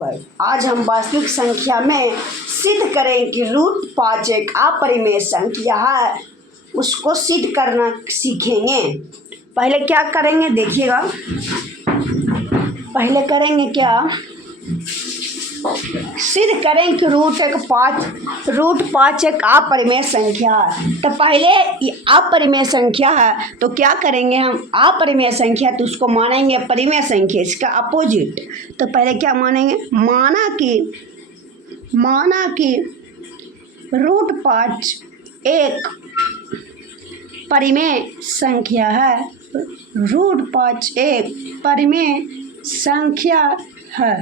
आज हम वास्तविक संख्या में सिद्ध करें कि रूट 5 एक अपरिमेय संख्या है। उसको सिद्ध करना सीखेंगे। पहले क्या करेंगे देखिएगा। पहले करेंगे क्या, सिद्ध करें कि रूट पाँच एक अपरिमेय संख्या है। तो पहले ये अपरिमेय संख्या है तो क्या करेंगे हम, अपरिमेय संख्या तो उसको मानेंगे परिमेय संख्या, इसका अपोजिट। तो पहले क्या मानेंगे, माना कि रूट 5 एक परिमेय संख्या है। रूट 5 एक परिमेय संख्या है।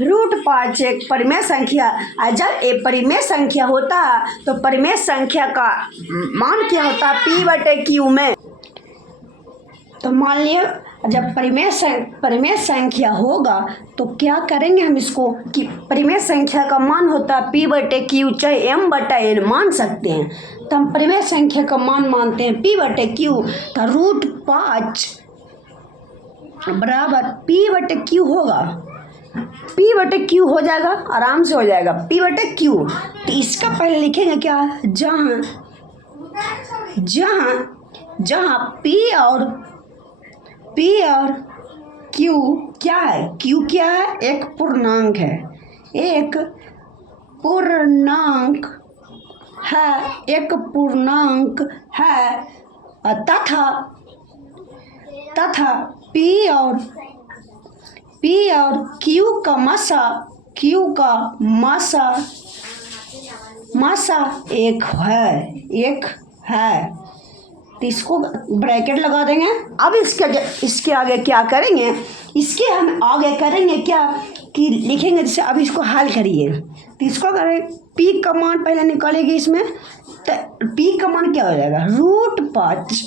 रूट 5 एक परिमेय संख्या। जब एक परिमेय संख्या होता है तो परिमेय संख्या का मान क्या होता है, P/Q में। तो मान लिया जब परिमेय संख्या होगा तो क्या करेंगे हम इसको कि परिमेय संख्या का मान होता है P/Q, चाहे M/N मान सकते हैं। तो हम परिमेय संख्या का मान मानते हैं P/Q। तो रूट 5 बराबर P/Q होगा। P/Q हो जाएगा, आराम से हो जाएगा P/Q। तो इसका पहले लिखेंगे क्या, जहाँ P और Q क्या है, Q क्या है, एक पूर्णांक है, तथा P और Q का मासा एक है। तो इसको ब्रैकेट लगा देंगे। अब इसके आगे क्या करेंगे, इसके हम आगे करेंगे क्या कि लिखेंगे, जैसे अब इसको हल करिए तो इसको करें P का मान पहले निकालेंगे इसमें। तो P का मान क्या हो जाएगा, रूट 5।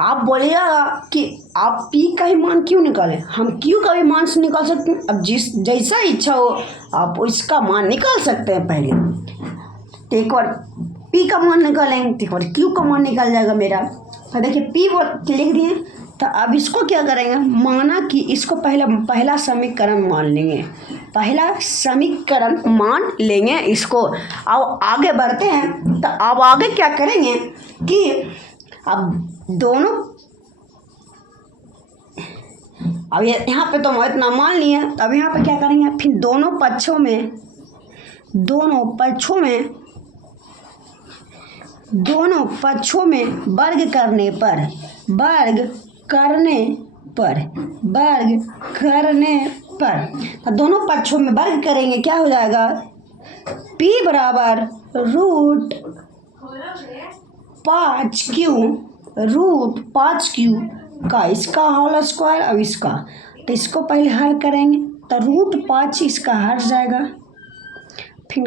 आप बोलिएगा कि आप P का ही मान क्यों निकालें, हम Q का भी मान से निकाल सकते हैं। अब जैसा इच्छा हो आप इसका मान निकाल सकते हैं। पहले तो एक बार P का मान निकालेंगे तो एक बार Q का मान निकाल जाएगा मेरा। तो देखिए P लिख दिए। तो अब इसको क्या करेंगे, माना कि इसको पहला समीकरण मान लेंगे, मान लेंगे इसको। अब आगे बढ़ते हैं। तो अब आगे क्या करेंगे कि अब दोनों, अब यहाँ पे तो इतना मान लिया। तो अब यहाँ पे क्या करेंगे, फिर दोनों पक्षों में वर्ग करने पर तो दोनों पक्षों में वर्ग करेंगे, क्या हो जाएगा, P बराबर रूट 5Q का इसका होल स्क्वायर। अब इसका तो इसको पहले हल करेंगे तो रूट 5 इसका हट जाएगा, फिर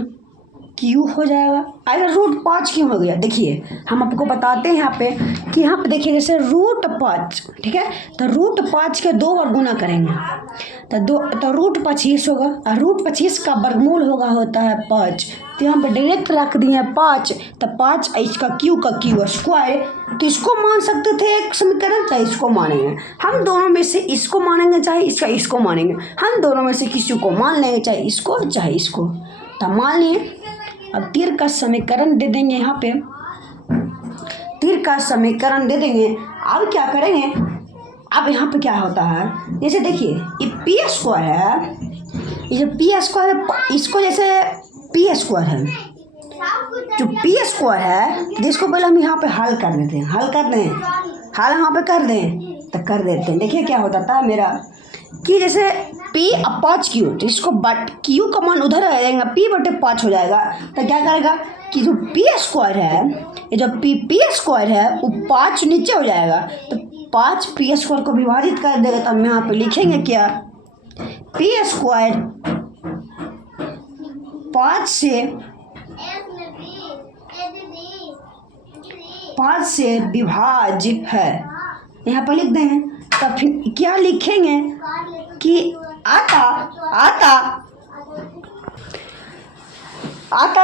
Q हो जाएगा। अगर रूट 5 क्यों हो गया, देखिए हम आपको बताते हैं यहाँ पे कि यहाँ पे देखिए जैसे रूट 5, ठीक है, तो रूट 5 के 2 बार गुना करेंगे तो रूट 25 होगा। और रूट 25 का वर्गमूल होता है 5। तो यहाँ पे डायरेक्ट रख दिए 5। तो 5 इसका Q का Q स्क्वायर। तो इसको मान सकते थे एक समीकरण, चाहे इसको मानेंगे हम, दोनों में से इसको मानेंगे चाहे इसको मानेंगे हम, दोनों में से किसी को मान लेंगे, चाहे इसको चाहे इसको। तो मान लिए। अब तीर का समीकरण दे देंगे, यहाँ पे तीर का समीकरण दे देंगे। अब क्या करेंगे, अब यहाँ पे क्या होता है, जैसे देखिए ये P स्क्वायर है, ये जो P स्क्वायर है इसको जैसे P स्क्वायर है, जो P स्क्वायर है जिसको पहले हम यहाँ पे हल कर देते हैं, हल यहाँ पे कर दें तो कर देते हैं। देखिए क्या होता था मेरा कि जैसे P/Q, तो इसको बट Q का मान उधर आ जाएगा, P/5 हो जाएगा। तो क्या करेगा कि जो P स्क्वायर है, ये जो P स्क्वायर है वो 5 नीचे हो जाएगा। तो 5 P स्क्वायर को विभाजित कर देगा। तो हम यहाँ पे लिखेंगे क्या, P स्क्वायर 5 से विभाज्य है, यहाँ पर लिख देंगे। तो फिर क्या लिखेंगे कि आता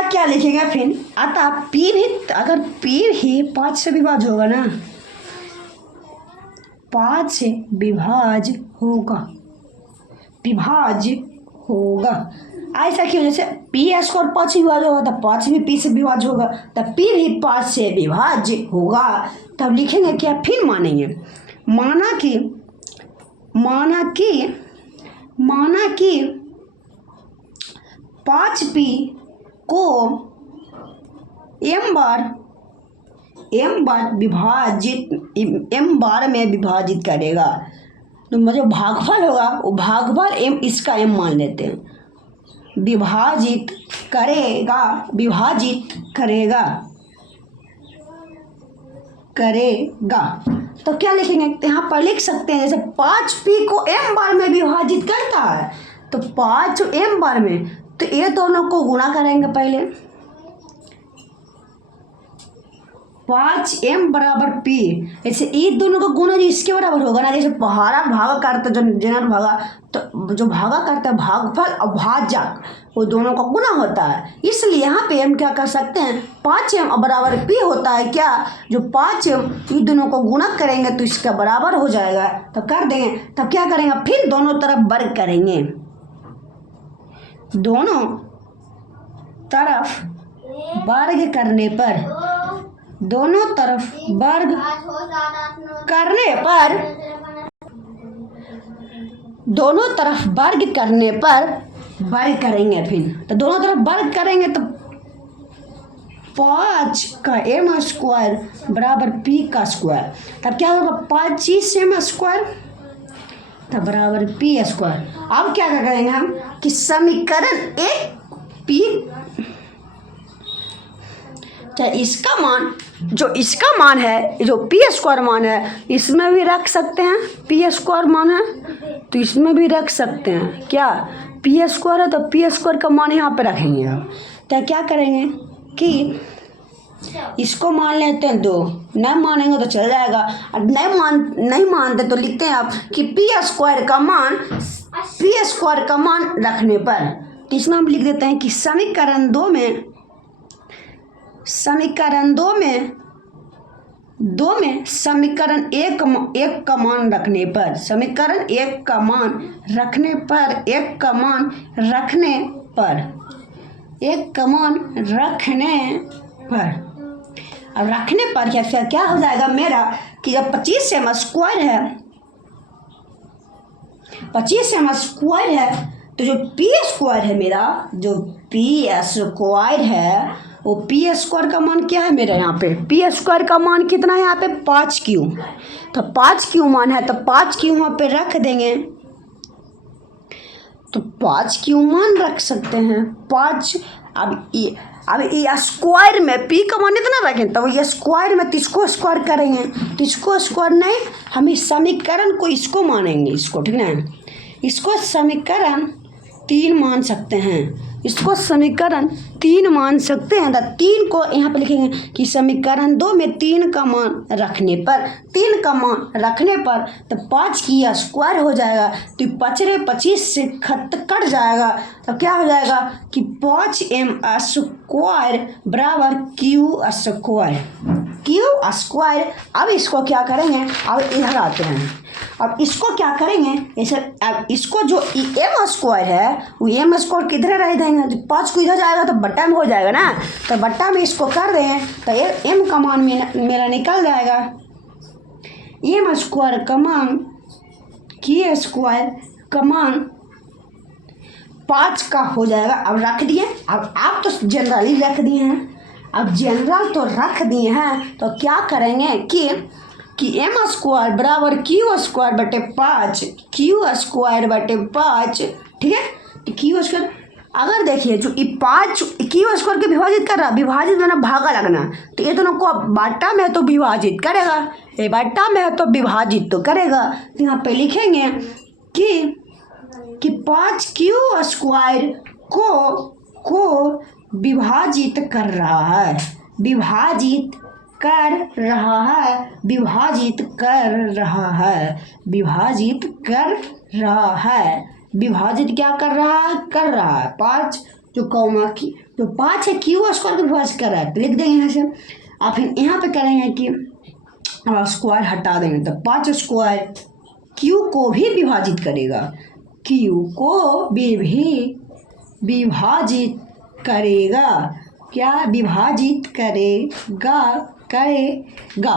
क्या लिखेंगे, फिर आता P भी, अगर P ही 5 से विभाज्य होगा ना, 5 से विभाज्य होगा, विभाज्य होगा। ऐसा क्यों? जैसे पी स्क्वायर 5 से विभाज्य होगा, तब 5 भी पी से विभाज्य होगा, तब पी भी 5 से विभाज्य होगा। तब लिखेंगे क्या? फिर मानेंगे, माना कि 5p को m बार में विभाजित करेगा। तो जो भागफल होगा वो भागफल m, इसका m मान लेते हैं, विभाजित करेगा। तो क्या लिखेंगे? यहाँ पर लिख सकते हैं, जैसे 5p को m बार में विभाजित करता है, तो 5 m बार में, तो ये दोनों को गुणा करेंगे पहले। 5m बराबर p, ऐसे ये दोनों का गुणा जो इसके बराबर होगा ना, जैसे पहाड़ा भागा करता जो जनरल भागा, तो जो भागा करता है भागफल और भाजक, वो दोनों का गुणा होता है। इसलिए यहाँ पे हम क्या कर सकते हैं? 5m बराबर p होता है क्या? जो 5m ये दोनों को गुणा करेंगे तो इसका बराबर हो जाएगा, तो कर देंगे। तब क्या करेंगे? फिर दोनों तरफ वर्ग करेंगे, दोनों तरफ वर्ग करने पर, दोनों तरफ वर्ग करने पर, दोनों तरफ वर्ग करने पर वर्ग करेंगे। फिर तो दोनों तरफ वर्ग करेंगे तो 5 का m स्क्वायर बराबर p का स्क्वायर, तब क्या होगा? 25 m स्क्वायर तब बराबर p स्क्वायर। अब क्या करेंगे हम कि समीकरण एक p, चाहे इसका मान, जो इसका मान है, जो पी स्क्वायर मान है, इसमें भी रख सकते हैं। पी स्क्वायर मान है तो इसमें भी रख सकते हैं। क्या? पी स्क्वायर है तो पी स्क्वायर का मान यहाँ पे रखेंगे। तो क्या करेंगे कि इसको मान लेते हैं 2, नहीं मानेंगे तो चल जाएगा, और नहीं मानते तो लिखते हैं आप कि पी स्क्वायर का मान रखने पर, तो इसमें हम लिख देते हैं कि समीकरण 2 में समीकरण 1 का मान रखने पर, समीकरण 1 का मान रखने पर, 1 का मान रखने पर, 1 का मान रखने पर, अब रखने पर क्या हो जाएगा मेरा कि जब 25 m स्क्वायर है, 25 m स्क्वायर है, तो जो पी स्क्वायर है मेरा, जो पी स्क्वायर है, वो पी स्क्वायर का मान क्या है मेरा? यहाँ पे पी स्क्वायर का मान कितना है? यहाँ पे 5q, तो 5q मान है, तो 5q वहाँ पे रख देंगे, तो 5q मान रख सकते हैं 5। अब ये स्क्वायर में p का मान इतना रखें, तो ये स्क्वायर में इसको स्क्वायर करेंगे, तो इसको स्क्वायर नहीं, हम इस समीकरण को इसको मानेंगे, इसको, ठीक है, इसको समीकरण 3 मान सकते हैं, इसको समीकरण 3 मान सकते हैं। तो 3 को यहाँ पे लिखेंगे कि समीकरण 2 में 3 का मान रखने पर, तो 5 की स्क्वायर हो जाएगा, तो 25 से कट जाएगा, तो क्या हो जाएगा कि 5m स्क्वायर बराबर q स्क्वायर। अब इसको क्या करेंगे? अब इधर आते हैं, अब इसको क्या करेंगे? ऐसे अब इसको जो m स्क्वायर है, वो m स्क्वायर किधर रह देंगे? जब 5 को इधर जाएगा तो बट्टा में हो जाएगा ना, तो बट्टा में इसको कर देंगे, तो ये m का मान मेरा निकल जाएगा, m स्क्वायर का मान q स्क्वायर का मान 5 का हो जाएगा। अब रख दिए, अब आप तो जनरली रख दिए हैं, अब जनरल तो रख दिए हैं, तो क्या करेंगे कि m स्क्वायर बराबर q स्क्वायर बटे 5, q स्क्वायर बटे 5, ठीक है। तो q स्क्वायर, अगर देखिए जो ये 5 q स्क्वायर के विभाजित कर रहा, विभाजित में ना भागा लगना, तो ये दोनों को बाटा में तो विभाजित करेगा, ये बाटा में है तो विभाजित तो करेगा। तो यहाँ पे लिखेंगे कि 5q स्क्वायर को विभाजित कर रहा है, विभाजित कर रहा है 5 जो कॉमा की जो 5 है q स्क्वायर को विभाजित कर रहा है, तो लिख देंगे यहाँ से। आप यहाँ पे करेंगे कि अब स्क्वायर हटा देंगे तो 5 स्क्वायर क्यू को भी विभाजित करेगा, क्यू को भी विभाजित करेगा, क्या विभाजित करेगा, करेगा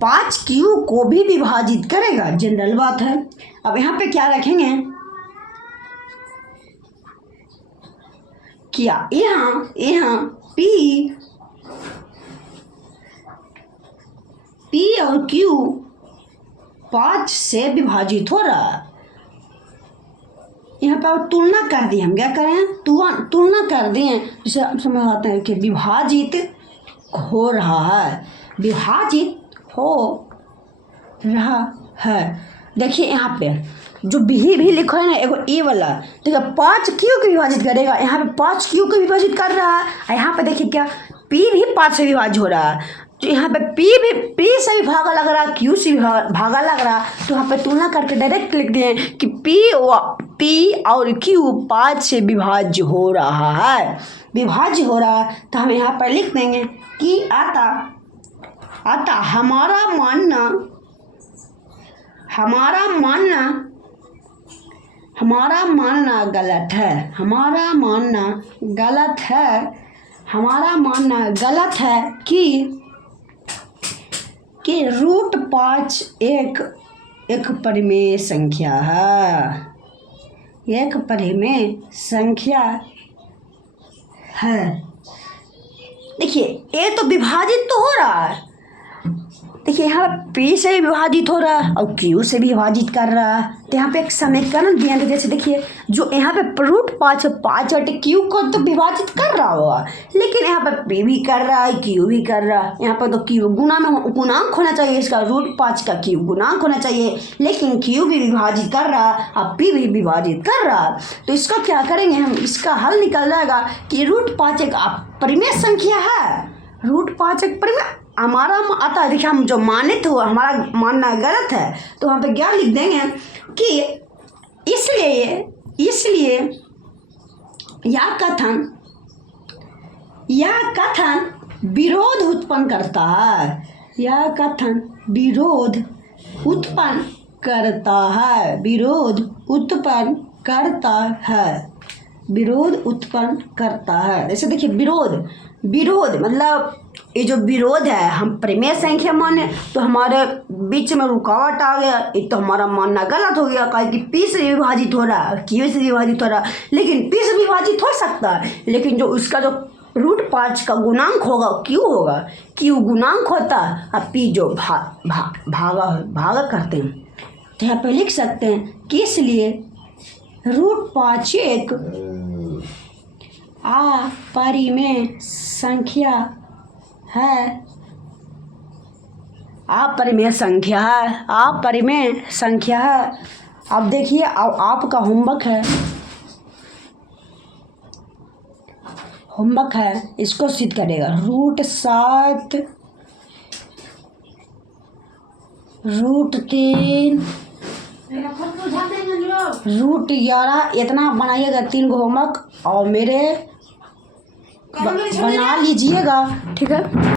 5 क्यू को भी विभाजित करेगा, जनरल बात है। अब यहाँ पे क्या रखेंगे, क्या यहाँ P और Q 5 से विभाजित हो रहा है। यहाँ पर तुलना कर दी, हम क्या करें, तुलना कर दिए, जिसे हम समझ आते हैं कि विभाजित हो रहा है, विभाजित हो रहा है। देखिए यहाँ पे जो भी लिखा है ना, एगो ए वाला, देखिए 5 क्यू को विभाजित करेगा, यहाँ पे 5 क्यू को विभाजित कर रहा है। यहाँ पे देखिए क्या पी भी 5 से विभाजित हो रहा है, तो यहाँ पे पी से भी भागा लग रहा है, क्यू से भी भागा लग रहा है, तो यहाँ पे तुलना करके डायरेक्ट लिख दिए कि पी और क्यू 5 से विभाज्य हो रहा है, विभाज्य हो रहा है। तो हम यहाँ पर लिख देंगे कि आता हमारा मानना गलत है, हमारा मानना गलत है कि रूट 5 एक परिमेय संख्या है, एक परिमेय संख्या है। देखिए ये तो विभाजित तो हो रहा है, देखिए यहाँ P से भी विभाजित हो रहा है और Q से भी विभाजित कर रहा है। तो यहाँ पे एक समीकरण दिया है, जैसे देखिए जो यहाँ पे रूट 5 Q को तो विभाजित कर रहा होगा, लेकिन यहाँ पे P भी कर रहा है, Q भी कर रहा है। यहाँ पर तो Q गुणांक होना चाहिए, इसका रूट 5 का Q गुणांक होना चाहिए, लेकिन Q भी विभाजित कर रहा है और P भी विभाजित कर रहा है। तो इसका क्या करेंगे हम, इसका हल निकल जाएगा कि रूट 5 एक परिमेय संख्या है, रूट 5 एक परिमेय हमारा आता है। देखिए हम जो मानित हो, हमारा मानना गलत है, तो वहाँ पे क्या लिख देंगे कि इसलिए यह कथन विरोध उत्पन्न करता है, यह कथन विरोध उत्पन्न करता है, विरोध उत्पन्न करता है। जैसे देखिए विरोध मतलब ये जो विरोध है, हम परिमेय संख्या माने तो हमारे बीच में रुकावट आ गया, ये तो हमारा मानना गलत हो गया, कहा कि P से विभाजित हो रहा है, Q से विभाजित हो रहा है, लेकिन P से विभाजित हो सकता है, लेकिन जो उसका जो रूट 5 का गुणांक होगा Q होगा, Q गुणांक होता है और P जो भागा करते हैं। तो यहाँ पे लिख सकते हैं कि इसलिए रूट 5 एक अपरिमेय संख्या है, अपरिमेय संख्या है। अब देखिए अब आपका होमवर्क है, इसको सिद्ध करेगा। रूट 7 रूट 3 रूट 11 इतना बनाइएगा, 3 गो होमवर्क और मेरे बना लीजिएगा, ठीक है।